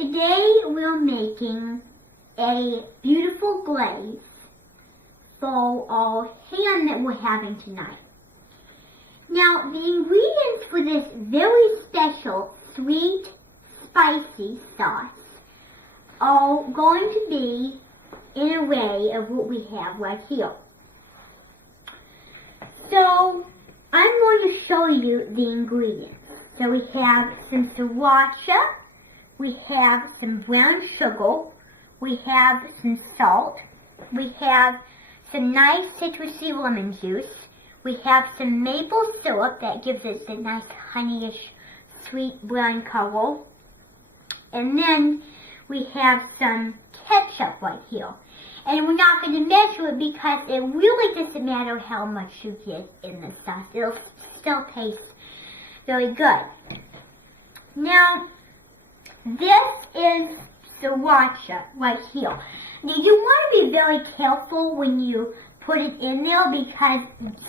Today we're making a beautiful glaze for our ham that we're having tonight. Now the ingredients for this very special sweet spicy sauce are going to be an array of what we have right here. So I'm going to show you the ingredients. So we have some sriracha, we have some brown sugar, we have some salt, we have some nice citrusy lemon juice, we have some maple syrup that gives us a nice honeyish sweet brown color, and then we have some ketchup right here. And we're not going to measure it because it really doesn't matter how much you get in the sauce. It'll still taste very good. Now, this is sriracha right here. Now, you want to be very careful when you put it in there because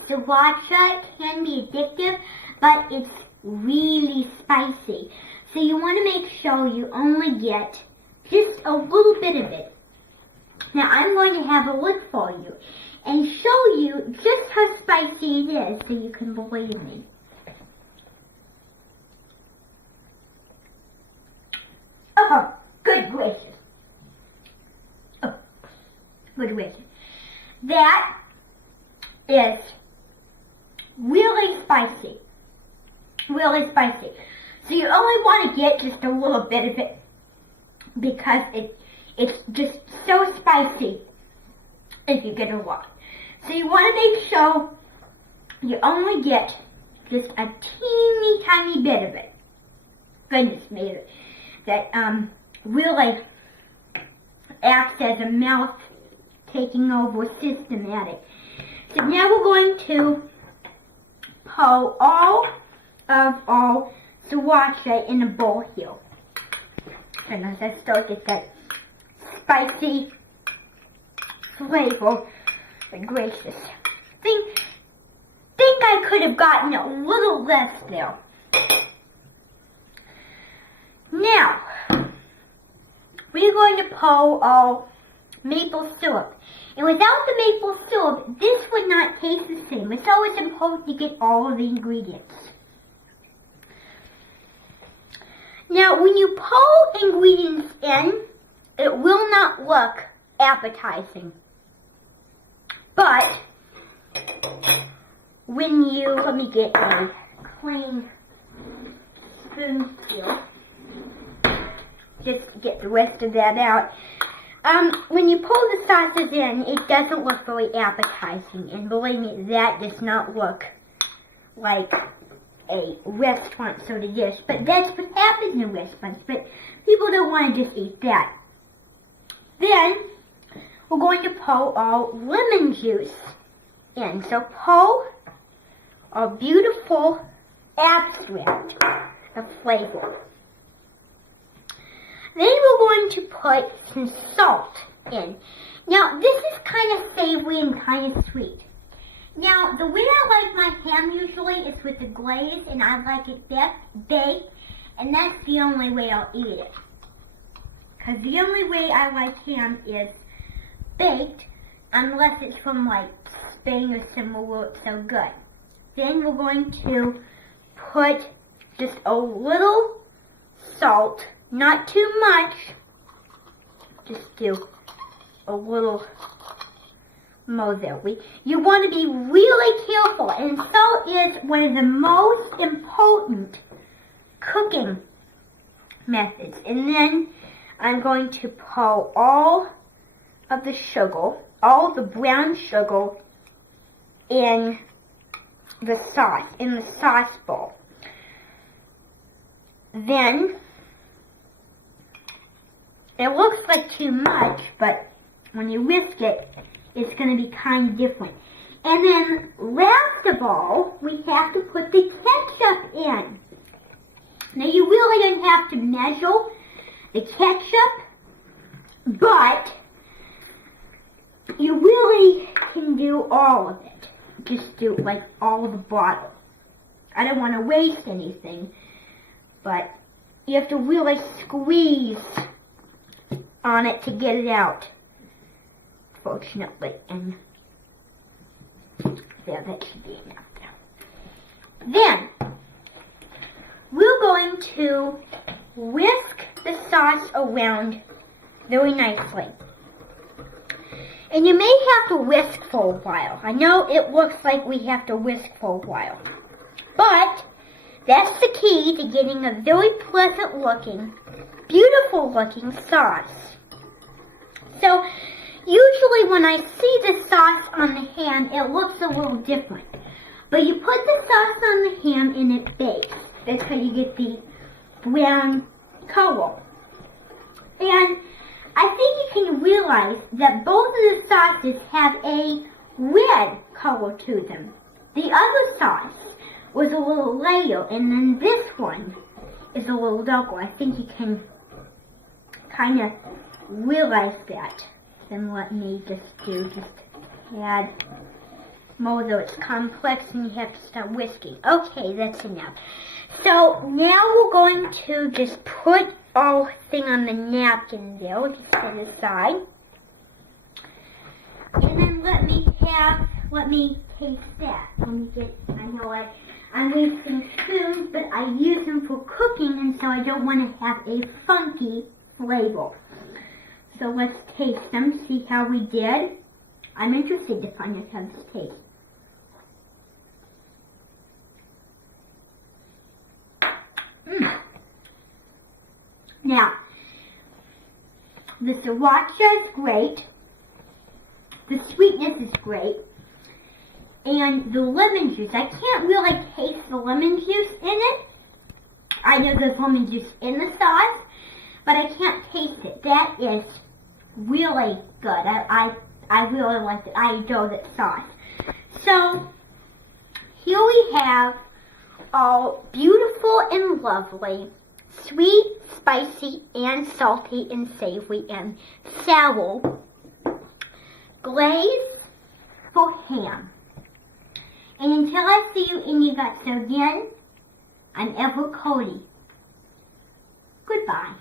sriracha can be addictive, but it's really spicy. So you want to make sure you only get just a little bit of it. Now I'm going to have a look for you and show you just how spicy it is so you can believe me. Oh, good gracious. Oh, good gracious. That is really spicy. Really spicy. So you only want to get just a little bit of it because it's just so spicy if you get a lot. So you want to make sure you only get just a teeny tiny bit of it. Goodness me, that really acts as a mouth taking over systematic. So now we're going to pour all of our sriracha in a bowl here. And as I still get that spicy flavor, but gracious. Think I could have gotten a little less there. Now, we're going to pour our maple syrup. And without the maple syrup, this would not taste the same. It's always important to get all of the ingredients. Now, when you pour ingredients in, it will not look appetizing. But when you, let me get a clean spoon here, just to get the rest of that out. When you pour the sauces in, it doesn't look very appetizing. And believe me, that does not look like a restaurant sort of dish. But that's what happens in restaurants. But people don't want to just eat that. Then, we're going to pour our lemon juice in. So pour our beautiful abstract of flavor. Then we're going to put some salt in. Now, this is kind of savory and kind of sweet. Now, the way I like my ham usually is with the glaze, and I like it baked, and that's the only way I'll eat it. Because the only way I like ham is baked, unless it's from like Spain or somewhere where it's so good. Then we're going to put just a little salt, not too much, just do a little more there. You want to be really careful, and salt is one of the most important cooking methods. And then I'm going to pour all of the sugar, all of the brown sugar in the sauce bowl. Then, it looks like too much, but when you whisk it, it's going to be kind of different. And then, last of all, we have to put the ketchup in. Now, you really don't have to measure the ketchup, but you really can do all of it. Just do like all the bottle. I don't want to waste anything, but you have to really squeeze on it to get it out. Fortunately, and there, that should be enough there. Then, we're going to whisk the sauce around very nicely. And you may have to whisk for a while. I know it looks like we have to whisk for a while. But that's the key to getting a very pleasant looking, beautiful looking sauce. So usually when I see the sauce on the ham, it looks a little different. But you put the sauce on the ham and it bakes. That's how you get the brown color. And I think you can realize that both of the sauces have a red color to them. The other sauce was a little lighter, and then this one is a little darker. I think you can kind of realize that. Then let me just add more, though it's complex and you have to start whisking. Okay, that's enough. So now we're going to just put our thing on the napkin there. We'll just set it aside. And then let me taste that. I know I'm using spoons, but I use them for cooking, and so I don't want to have a funky flavor. So let's taste them, see how we did. I'm interested to find out how this tastes. Now, the sriracha is great, the sweetness is great, and the lemon juice, I can't really taste the lemon juice in it. I know there's lemon juice in the sauce, but I can't taste it. That is really good. I really like it. I adore that sauce. So, here we have all beautiful and lovely, sweet, spicy, and salty, and savory, and sour glaze for ham. And until I see you in your guts again, I'm Ever Cody. Goodbye.